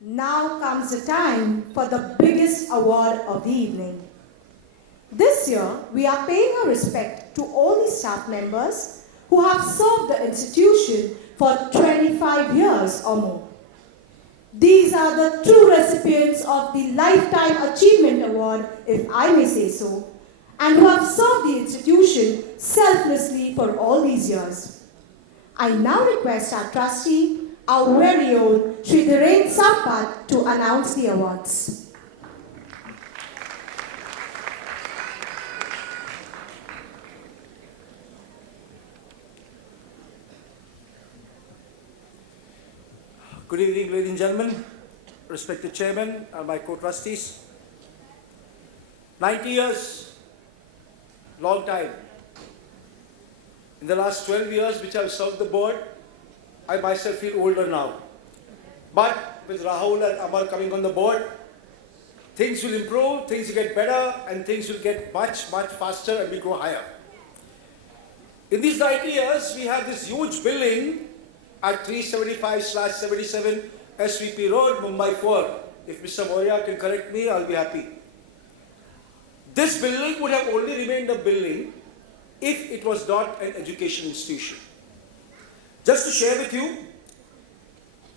Now comes the time for the biggest award of the evening. This year, we are paying our respect to all the staff members who have served the institution for 25 years or more. These are the true recipients of the Lifetime Achievement Award, if I may say so, and who have served the institution selflessly for all these years. I now request our trustee, our very own Shri Dhiren Sampat, to announce the awards. Good evening, ladies and gentlemen, respected chairman and my co-trustees. 90 years, long time. In the last 12 years which I've served the board, I myself feel older now. But with Rahul and Amar coming on the board, things will improve, things will get better, and things will get much, much faster and we go higher. In these 90 years, we have this huge building at 375/77 SVP Road, Mumbai 4. If Mr. Moria can correct me, I'll be happy. This building would have only remained a building if it was not an education institution. Just to share with you,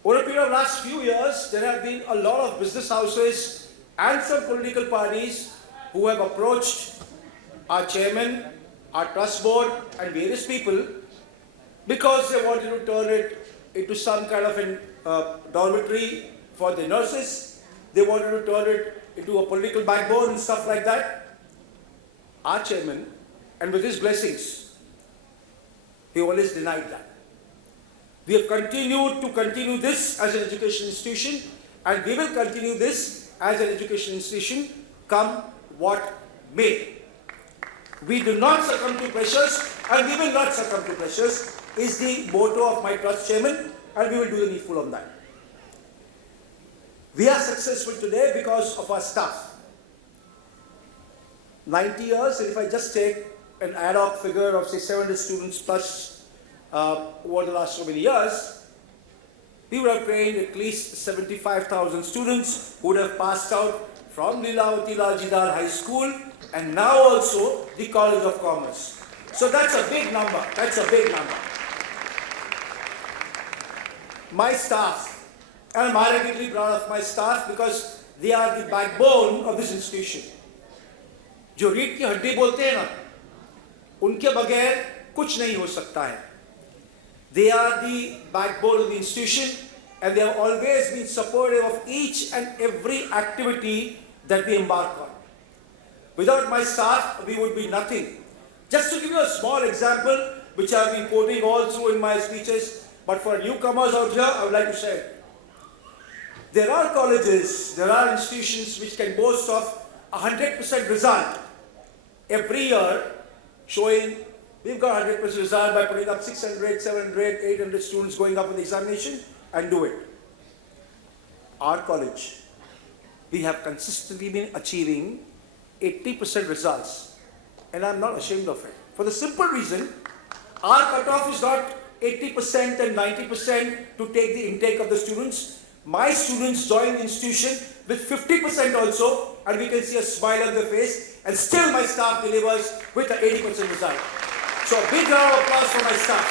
over a period of last few years, there have been a lot of business houses and some political parties who have approached our chairman, our trust board, and various people because they wanted to turn it into some kind of a dormitory for the nurses. They wanted to turn it into a political backbone and stuff like that. Our chairman, and with his blessings, he always denied that. We have continued to continue this as an education institution, and we will continue this as an education institution, come what may. We do not succumb to pressures, and we will not succumb to pressures, is the motto of my trust chairman, and we will do the needful on that. We are successful today because of our staff. 90 years, and if I just take an ad hoc figure of say 700 students plus over the last so many years, we would have trained at least 75,000 students who would have passed out from Lilavati, Lalji High School, and now also the College of Commerce. So that's a big number. That's a big number. My staff, and I'm arrogantly proud of my staff because they are the backbone of this institution. जो रीढ़ की हड्डी बोलते हैं ना, उनके बगैर कुछ नहीं हो सकता है. They are the backbone of the institution, and they have always been supportive of each and every activity that we embark on. Without my staff, we would be nothing. Just to give you a small example, which I've been quoting all through in my speeches, but for newcomers out here, I would like to say, there are colleges, there are institutions which can boast of 100% result every year, showing we've got 100% result by putting up 600, 700, 800 students going up with the examination and do it. Our college, we have consistently been achieving 80% results, and I'm not ashamed of it. For the simple reason, our cutoff is not 80% and 90% to take the intake of the students. My students join the institution with 50% also, and we can see a smile on their face, and still my staff delivers with an 80% result. So a big round of applause for my staff.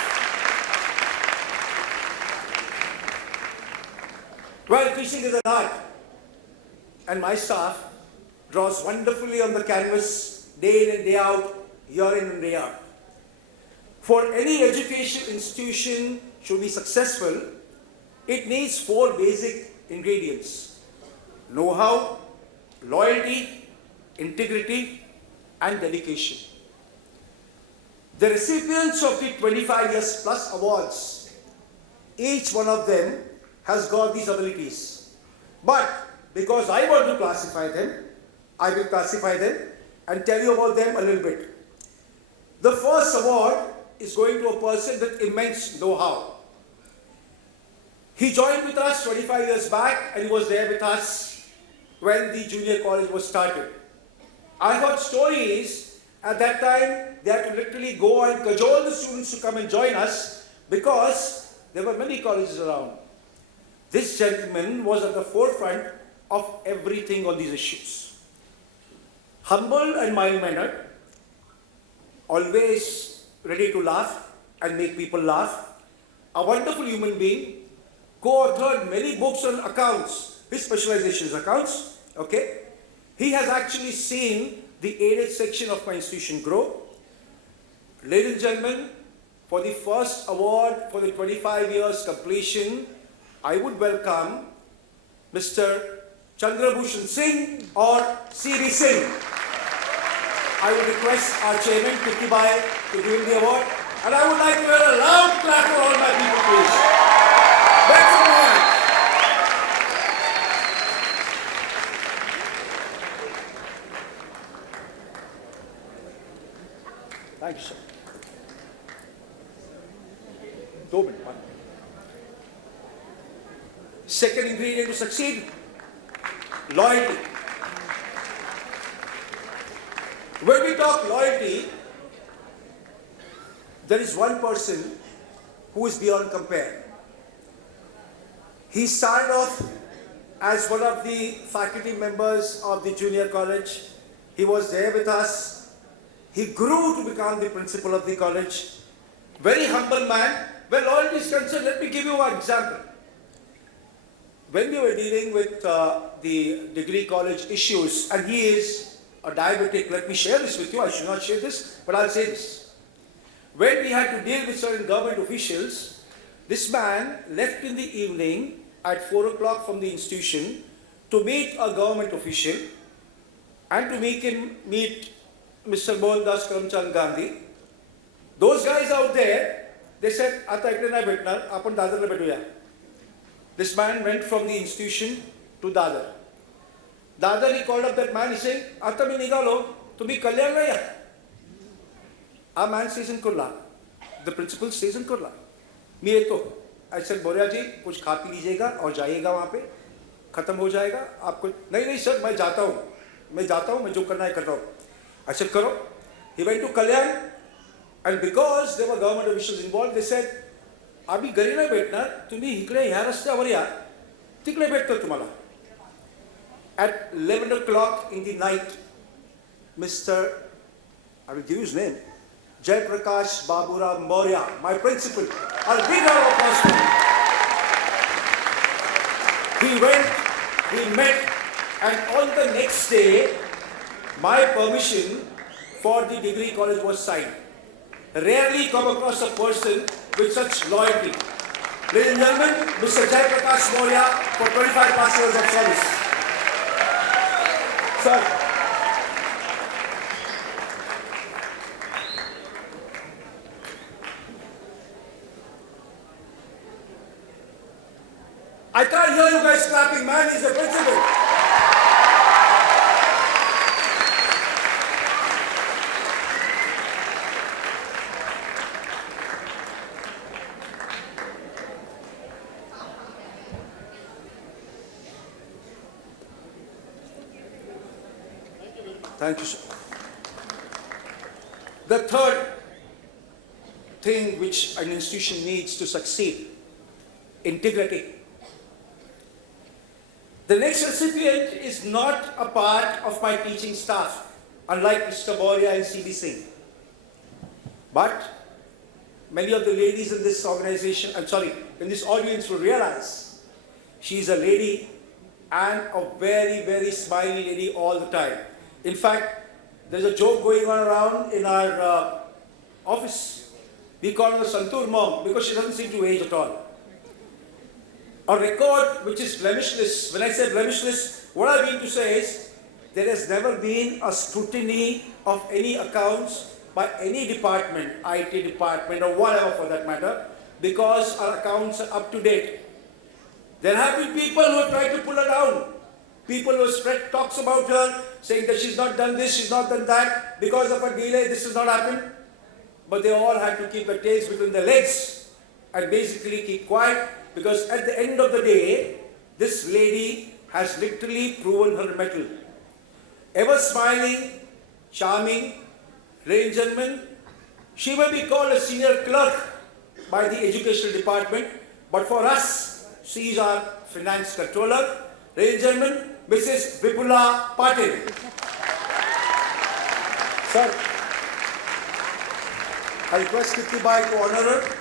Well, teaching is an art, and my staff draws wonderfully on the canvas day in and day out, year in and day out. For any education institution should be successful, it needs 4 basic ingredients: know-how, loyalty, integrity, and dedication. The recipients of the 25 years plus awards, each one of them has got these abilities. But because I want to classify them, I will classify them and tell you about them a little bit. The first award is going to a person with immense know-how. He joined with us 25 years back, and he was there with us when the junior college was started. I heard stories at that time they had to literally go and cajole the students to come and join us because there were many colleges around. This gentleman was at the forefront of everything on these issues. Humble and mild-mannered, always ready to laugh and make people laugh. A wonderful human being, co-authored many books on accounts. His specialization is accounts. Okay, he has actually seen the aided section of my institution grow. Ladies and gentlemen, for the first award for the 25 years completion, I would welcome Mr. Chandrabhushan Singh or C.B. Singh. I would request our chairman, Kitty Bai, to give him the award. And I would like to hear a loud clap for all my people, please. That's the award. Thank you, sir. 2 minutes. Second ingredient to succeed, loyalty. When we talk loyalty, there is one person who is beyond compare. He started off as one of the faculty members of the junior college. He was there with us. He grew to become the principal of the college. Very humble man. Where loyalty is concerned, let me give you one example. When we were dealing with the degree college issues, and he is a diabetic, let me share this with you. I should not share this, but I'll say this. When we had to deal with certain government officials, this man left in the evening at 4 o'clock from the institution to meet a government official and to make him meet Mr. Mohandas Karamchand Gandhi. Those guys out there, they said, "Ata ikde nahi betnar, apan Dadar la betuya." This man went from the institution to Dadar. Dadar, he called up that man, he said, "Ata mi nigalo, tumi Kalyan la ya?" Our man stays in Kurla. The principal stays in Kurla. Me eto. I said, "Borya ji, कुछ खा P लीजिएगा और जाइएगा वहाँ पे, खत्म हो जाएगा आपको." नहीं सर, मैं जाता हूँ, मैं जो करना है कर रहा हूँ. I said, "करो." He went to Kalyan, and because there were government officials involved, they said, "अभी घरी नाही भेटणार, तुम्ही इकडे ह्या रस्त्यावर या, तिकडे भेटतो तुम्हाला." At 11 o'clock in the night, Mr. I will give you his name, Jai Prakash Baburao Maurya, my principal. A big round of applause for him. He went, we met, and on the next day, my permission for the degree college was signed. Rarely come across a person with such loyalty. Ladies and gentlemen, Mr. Jai Prakash Maurya for 25 past years of service. Sir. I can't hear you guys clapping, man. He's the principal. Thank you, sir. The third thing which an institution needs to succeed, integrity. The next recipient is not a part of my teaching staff, unlike Mr. Maurya and C.B. Singh. But many of the ladies in this organization, in this audience will realize she's a lady and a very, very smiley lady all the time. In fact, there's a joke going on around in our office. We call her Santur Mom because she doesn't seem to age at all. A record which is blemishless. When I say blemishless, what I mean to say is there has never been a scrutiny of any accounts by any department, IT department or whatever for that matter, because our accounts are up to date. There have been people who have tried to pull her down. People who have spread talks about her, saying that she's not done this, she's not done that, because of a delay, this has not happened. But they all had to keep their tails between their legs and basically keep quiet, because at the end of the day, this lady has literally proven her mettle. Ever smiling, charming, ladies and gentlemen, she may be called a senior clerk by the educational department, but for us, she is our Finance Controller. Ladies and gentlemen, Mrs. Vipula Patil. Sir, I request Kitty Bai to honor her.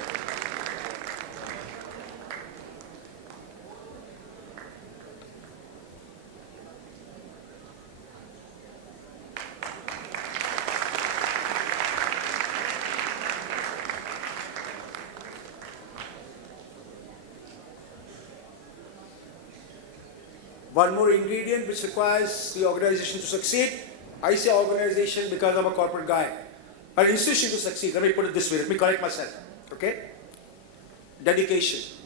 One more ingredient which requires the organization to succeed. I say organization because I'm a corporate guy. But institution to succeed, let me put it this way, let me correct myself. Okay? Dedication.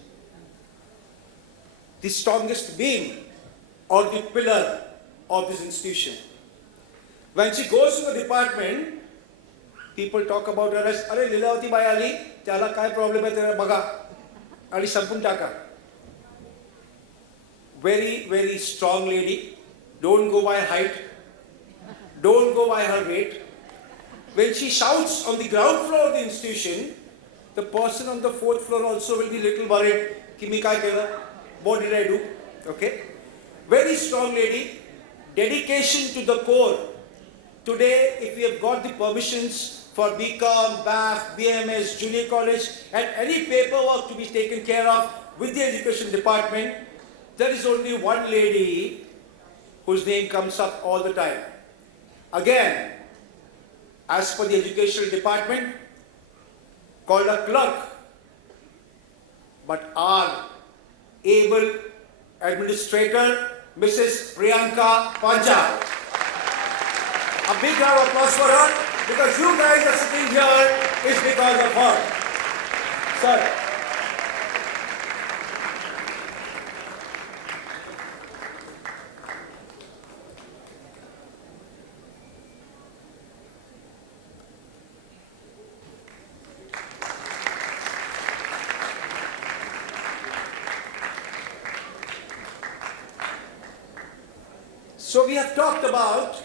The strongest beam or the pillar of this institution. When she goes to the department, people talk about her as, "Arey Lilavati bai ali, tyala kai problem hai tera baga." Ali sampun taka. Very, very strong lady. Don't go by height. Don't go by her weight. When she shouts on the ground floor of the institution, the person on the fourth floor also will be little worried. Kimi kai kela? What did I do? Okay? Very strong lady. Dedication to the core. Today, if we have got the permissions for BCom, BAF, BMS, junior college, and any paperwork to be taken care of with the education department, there is only one lady whose name comes up all the time. Again, as per the educational department, called a clerk, but our able administrator, Mrs. Priyanka Panja. A big round of applause for her, because you guys are sitting here is because of her. Sir. So we have talked about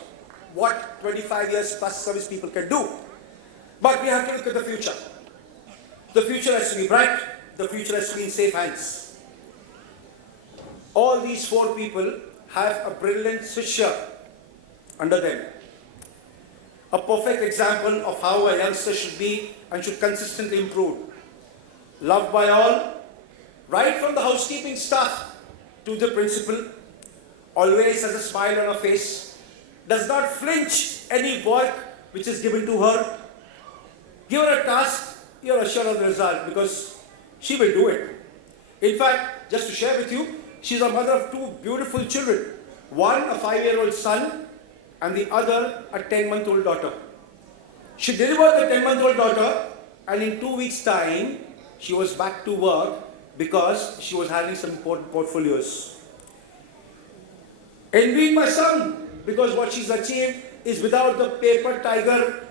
what 25 years plus service people can do. But we have to look at the future. The future has to be bright. The future has to be in safe hands. All these four people have a brilliant Shishya under them. A perfect example of how a youngster should be and should consistently improve. Loved by all, right from the housekeeping staff to the principal, always has a smile on her face, does not flinch any work which is given to her. Give her a task, you're assured of the result because she will do it. In fact, just to share with you, she's a mother of two beautiful children. One, a 5-year-old son, and the other, a 10-month-old daughter. She delivered the 10-month-old daughter, and in 2 weeks' time, she was back to work because she was handling some important portfolios. Envying my son, because what she's achieved is without the paper tiger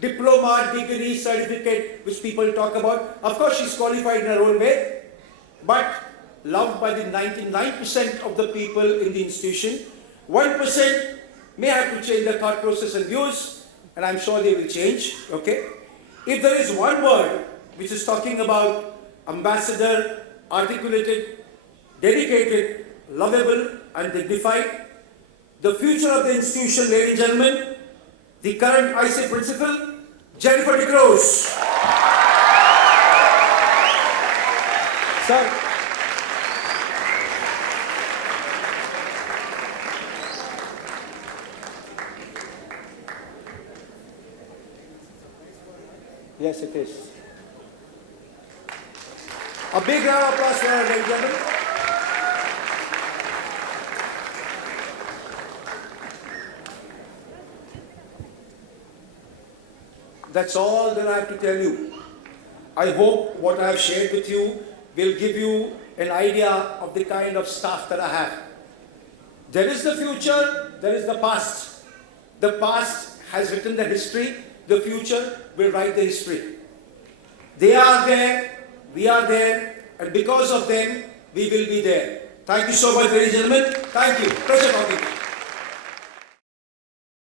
diploma, degree, certificate which people talk about. Of course, she's qualified in her own way, but loved by the 99% of the people in the institution. 1% may have to change their thought process and views, and I'm sure they will change, okay? If there is one word which is talking about ambassador, articulated, dedicated, lovable, and dignified, the future of the institution, ladies and gentlemen, the current IC principal, Jennifer DeCruz. Sir. Yes, it is. A big round of applause for her, ladies and gentlemen. That's all that I have to tell you. I hope what I have shared with you will give you an idea of the kind of staff that I have. There is the future, there is the past. The past has written the history, the future will write the history. They are there, we are there, and because of them, we will be there. Thank you so much, ladies and gentlemen. Thank you. Pleasure talking to you.